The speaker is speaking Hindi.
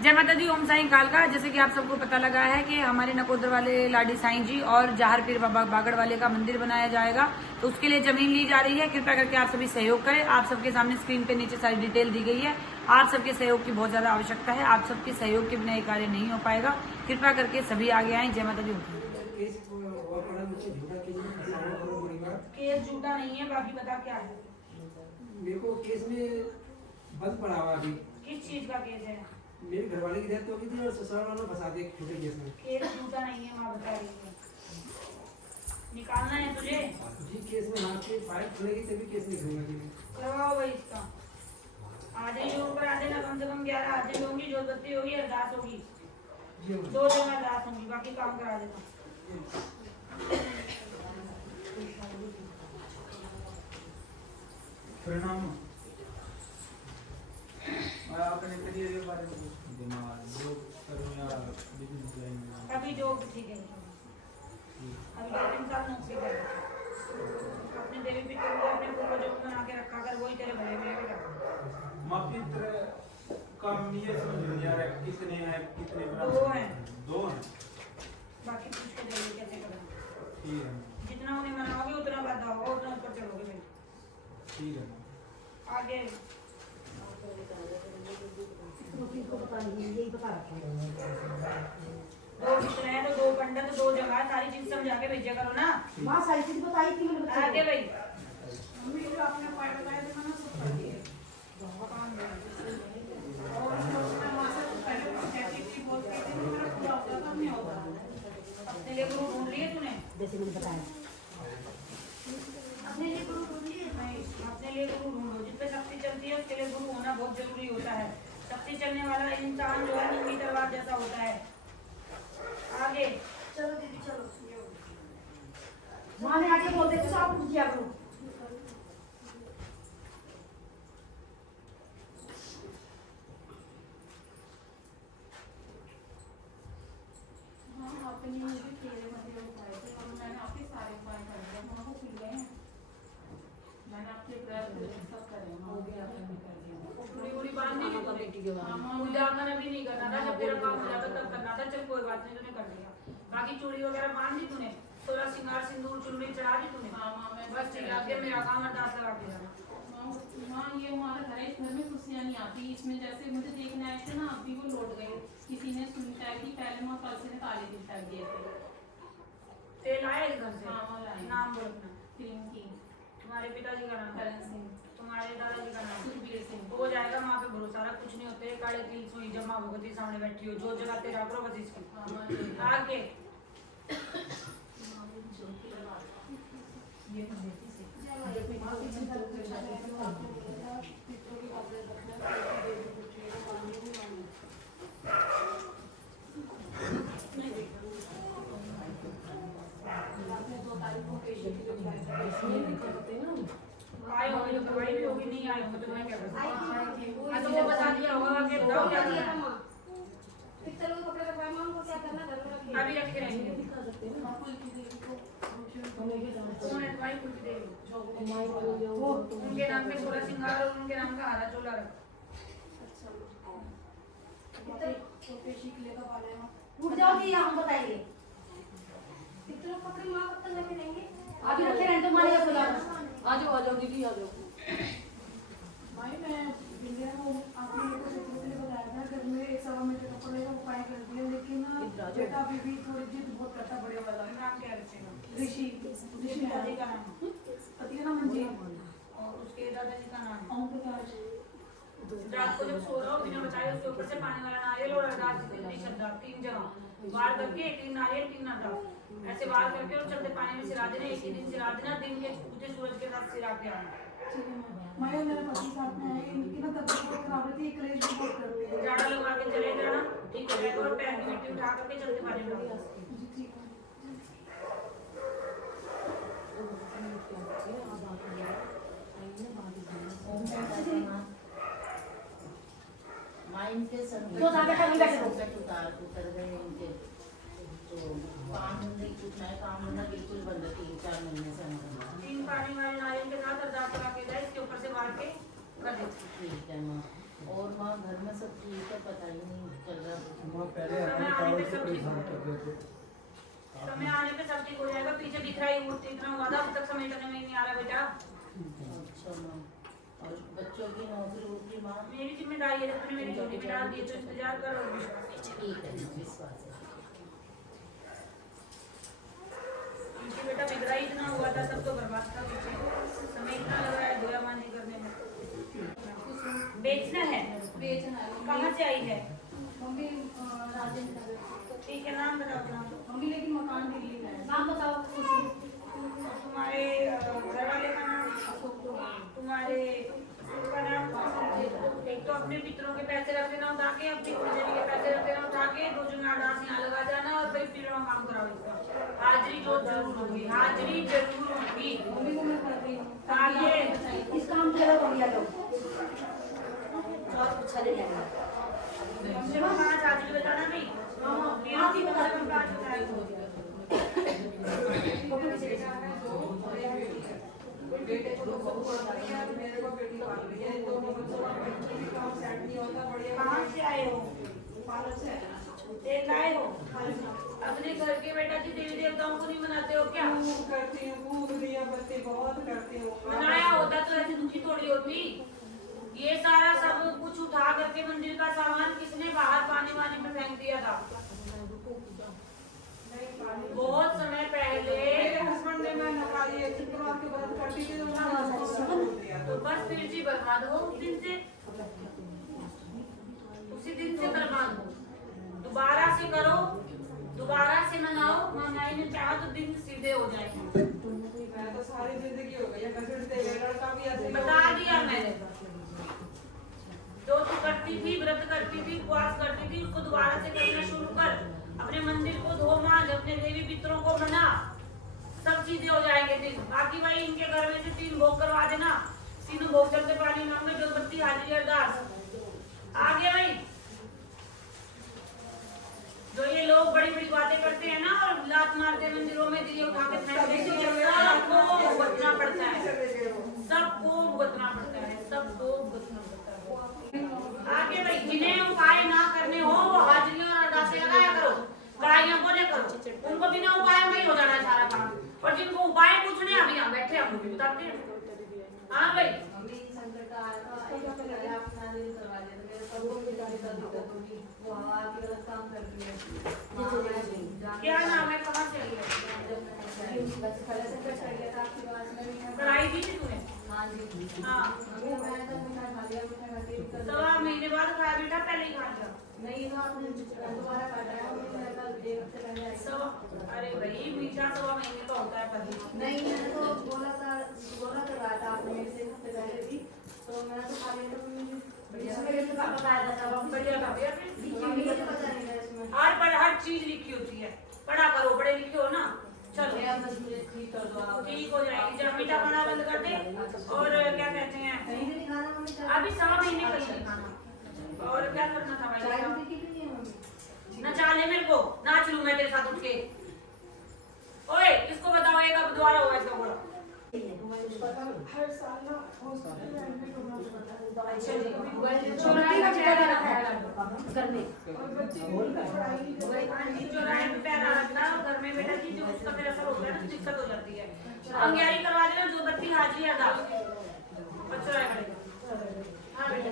जय माता दी, ओम साईं कालका। जैसे कि आप सबको पता लगा है कि हमारे नकोदर वाले लाडी साईं जी और जहार पीर बाबा बागड़ वाले का मंदिर बनाया जाएगा, तो उसके लिए जमीन ली जा रही है। कृपया करके आप सभी सहयोग करें। आप सबके सामने स्क्रीन पे नीचे सारी डिटेल दी गई है। आप सबके सहयोग की बहुत ज्यादा आवश्यकता है। आप सबके सहयोग के बिना ये कार्य नहीं हो पाएगा। कृपया करके सभी आगे आए। जय माता दी। केस झूठा नहीं है, बाकी बता क्या है। मेरे को केस में बंद पड़ा हुआ अभी। किस चीज का केस है? मेरे घरवाले की डेथ हो गई थी और ससुराल वालों फंसा दिया छोटे केस में। केस झूठा नहीं है, माँ बता रही है। निकालना है तुझे जी, केस में हाथ से फाइल खुलेगी तभी केस निकलेगा। करवाओ भाई इसका। आज ही ऊपर आ देना, कम से कम 11 हाजिरी होंगी, जोतबत्ती होगी, अरदास होगी, 2 जगह अरदास होंगी, बाकी काम करा देना। परिणाम आपने करियर के बारे में दिमाग जो करूं या बिजनेस लाइन में अभी जो ठीक है, अभी 2-3 साल नौकरी कर अपने देवी पितरों को अपने पूर्वजों को बना के रखा कर, वही तेरे भले में रहेगा। मापित्र का ये समझ नहीं आ रहा कितने हैं, कितने 2 हैं। 2 हैं। बाकी पूछ के देंगे कैसे करना। ठीक है, जितना उन्हें मनाओगे उतना वादा होगा, उतना ऊपर चढ़ोगे भाई। ठीक है। आगे दो कितने हैं तो 2 पंडित, 2 जगह, सारी चीज समझा के भेजा करो ना। माँ सारी चीज बताई थी मैंने। आगे भाई मम्मी जो आपने पॉइंट बताया था ना सब कर दिए। और मैं माँ से पहले कहती थी, बोलती थी मेरा पूरा होता था, नहीं होता। अपने लिए गुरु ढूंढ लिए तूने? जैसे मैंने बताया अपने लिए गुरु ढूंढ लिए? नहीं, अपने लिए गुरु ढूंढो। जिस पे शक्ति चलती है उसके लिए गुरु होना बहुत जरूरी होता है। शक्ति चलने वाला इंसान जो है नंगी तलवार जैसा होता है। आगे चलो दीदी चलो। माँ ने आके बोलते थे आप पूछ दिया करो। हाँ, आपने मुझे केले मंदिर उठाए थे और मैंने आपके सारे उपाय कर दिए, वहाँ को खुल गए हैं। मैंने आपके प्रयास सब करे हैं, हो गया आपने कर दिया। पूरी पूरी बात नहीं की तूने। पूजा कर अभी नहीं करना था, जब तेरा काम हो जाता तब करना था। चल कोई बात नहीं, तूने कर दिया। बाकी चूड़ी वगैरह बांध दी तूने, 16 श्रृंगार सिंदूर चुनरी चढ़ा दी तूने? हाँ माँ, मैं बस ठीक है, आगे मेरा काम अरदास लगा के जाना। माँ ये हमारा घर है, इस घर में खुशियाँ नहीं आती। इसमें जैसे मुझे देखने आए थे ना, अभी वो लौट गए। किसी ने सुनी टाइप की, पहले माँ कल से ताले भी टाइप दिए थे। तेल आया इस घर से? हाँ माँ लाए। नाम बोल अपना। क्रीम की। तुम्हारे पिताजी का नाम? करण सिंह। तुम्हारे दादाजी का नाम? सुखबीर सिंह। हो जाएगा, माँ पे भरोसा रख, कुछ नहीं होते। काले तिल सुई जब माँ भगवती सामने बैठी हो, जो जगह तेरा करो बस इसकी। हाँ माँ, आगे ये तो देती से। आए होंगे तो दवाई भी होगी, नहीं आए होंगे तो मैं क्या कर सकती हूँ? हाँ, तो वो बता दिया होगा, आगे बताओ क्या करना है। अभी रख के रहेंगे। कौन है तुम्हारी कुल की देवी? उनके नाम पे 16 श्रृंगार और उनके नाम का हारा चोला रख। उठ जाओगी, हम बताएंगे। अभी रखे रहने तो मारेगा खुदा। आ जाओ दीदी, आ जाओ। भाई मैं इंडिया में आपने मेरे को चित्र के लिए बताया था, घर में 1.25 मीटर कपड़े का उपाय कर दिया, लेकिन बेटा अभी भी थोड़ी जिद बहुत करता बड़े वाला। नाम क्या रखेगा? ऋषि पिताजी का नाम? पति का नाम मंजीत और उसके दादाजी का नाम? ओम प्रकाश। रात को जब सो रहा हो बिना बताए उसके ऊपर से पानी वाला नारियल और अरदास जितनी श्रद्धा 3 जगह वार करके 3 नारियल 3 अरदास ऐसे वार करके और चलते पानी में सिरा देना। एक ही दिन सिरा देना, दिन के उगते सूरज के साथ सिरा के आना। मैं और मेरा पति साथ में है, इनकी ना तबीयत बहुत खराब रहती है, कलेश भी बहुत करते हैं। झाड़ा लगा के चले जाना, ठीक हो जाएगा। और पैर की मिट्टी उठा करके चलते पानी में डालना। जी ठीक है। माइंड के संग तो ज्यादा कभी बैठे रहो। उतर गए इनके, तो काम नहीं, कुछ नया काम होना बिल्कुल बंद है 3-4 महीने से हमारा। 3 पानी वाले नारियल के साथ अरदास लगा के जाए, इसके ऊपर से मार के कर देते। ठीक है माँ। और माँ घर में सब ठीक है, पता ही नहीं चल रहा। माँ पहले अपने काम से परेशान कर रहे थे। समय आने पे सब ठीक हो जाएगा। पीछे दिख रहा है मूर्ति इतना हुआ था, अब तक समेटने में नहीं आ रहा बेटा। अच्छा माँ, और बच्चों की नौकरी वोकरी माँ? मेरी जिम्मेदारी है, तुमने मेरी ड्यूटी में डाल दी तो इंतजार करो। ठीक है, विश्वास है। पीछे बेटा बिगड़ा ही इतना हुआ था, सब तो बर्बाद था पीछे। समय इतना लग रहा है धोया मांझी करने में। बेचना है? बेचना है कहाँ से आई है? मम्मी राजेंद्र नगर। ठीक है, नाम बताओ अपना। मम्मी लेकिन मकान दिल्ली का है। नाम बताओ कुछ। तुम्हारे घर वाले का नाम? तुम्हारे का नाम? एक तो अपने पितरों के पैसे रख देना उठा के, अपनी कुलदेवी के पैसे रख देना उठा के, 2 जगह अरदास यहाँ लगा जाना और फिर फिर वहाँ काम कराओ इसका। हाजिरी जो जरूर होगी, हाजिरी जरूर होगी। मम्मी को मैं कर रही हूँ आगे इस काम चलो हो गया लोग और कुछ चले जाएंगे। कम से कम 5 हाजिरी बताना नहीं। तीनों की कम से कम 5 बताएंगे। बेटे को सब पढ़ रही है, मेरे को बेटी पढ़ रही है, दोनों बच्चों का भी काम सेट नहीं होता। बढ़िया कहाँ से आए हो? पालक से है। एक आए हो? अपने घर के बेटा जी देवी देवताओं को नहीं मनाते हो क्या? खूब करती हूँ, खूब दिया बत्ती बहुत करती हूँ। मनाया होता तो ऐसी दुखी थोड़ी होती। ये सारा सब कुछ उठा करके मंदिर का सामान किसने बाहर पानी वानी में फेंक दिया था? बहुत समय पहले। मेरे हस्बैंड ने मैं नकाली है, शुक्रवार के व्रत करती थी तो उन्होंने तो बस फिर जी बर्बाद हो उस दिन से, उसी दिन से बर्बाद हो। दोबारा से करो, दोबारा से मनाओ। महंगाई ने चाहा तो दिन सीधे हो जाएंगे। मैं तो सारी जिंदगी हो गई है, घसीटते हुए लड़का भी ऐसे ही बता दिया मैंने। जो तू करती थी, व्रत करती थी, उपवास करती थी, उसको दोबारा से करना शुरू कर। अपने मंदिर को धो मांझ, अपने देवी पितरों को मना, सब चीजें हो जाएंगे दिन। बाकी भाई इनके घर में से 3 भोग करवा देना। 3 भोग चलते पानी मांगे, जो बत्ती हाजिरी अरदास। आगे भाई जो ये लोग बड़ी बड़ी बातें करते हैं ना और लात मारते हैं मंदिरों में, दिए उठा के फेंक देते हैं, सबको भुगतना पड़ता है, सबको भुगतना पड़ता है, सबको भुगतना पड़ता है। आगे भाई जिन्हें उपाय ना करने हो वो हाजिरियां और अरदासें लगाया करो, कढ़ाइयां बोले करो। उनको बिना उपाय में ही हो जाना है सारा काम। और जिनको उपाय पूछने अभी यहाँ बैठे हम भी बताते हैं। हाँ भाई क्या नाम है, कहाँ से आई है? कढ़ाई दी थी तूने? हाँ। 1.5 महीने बाद खाया बेटा, पहले ही खा लिया? अरे भाई मीठा 1.5 महीने का होता है पहले। नहीं मैंने तो बोला करवाया था आपने मेरे से हफ्ते पहले भी, तो मैंने तो खा लिया था। बढ़िया था भैया, मम्मी को तो पता नहीं था इसमें। हर चीज लिखी होती है, पढ़ा करो, पढ़े लिखे हो ना। चलो ठीक कर दो आप। ठीक हो जाएगी जब मीठा खाना बंद कर दे। और क्या कहते हैं, कहीं भी नहीं खाना मम्मी। अभी 1.5 महीने कहीं नहीं खाना। और क्या करना था भाई? चाय भी कितनी है मम्मी? नचा ले मेरे को, नाच लूं मैं तेरे साथ उठ के। ओए इसको बताओ, एक अब दोबारा होगा इसका बोला। हर साल ना हॉस्पिटल में एडमिट होना पड़ता है। अच्छा जी, चौराहे का चेहरा रखा है करने। और बच्चे की पढ़ाई आंटी चौराहे पे पैरा रखना घर में बेटा जी, जो उसका फिर असर होता है ना, दिक्कत हो जाती है। अंग्यारी करवा देना, जो बत्ती हाजिरी अरदास। अच्छा है। हाँ बेटा।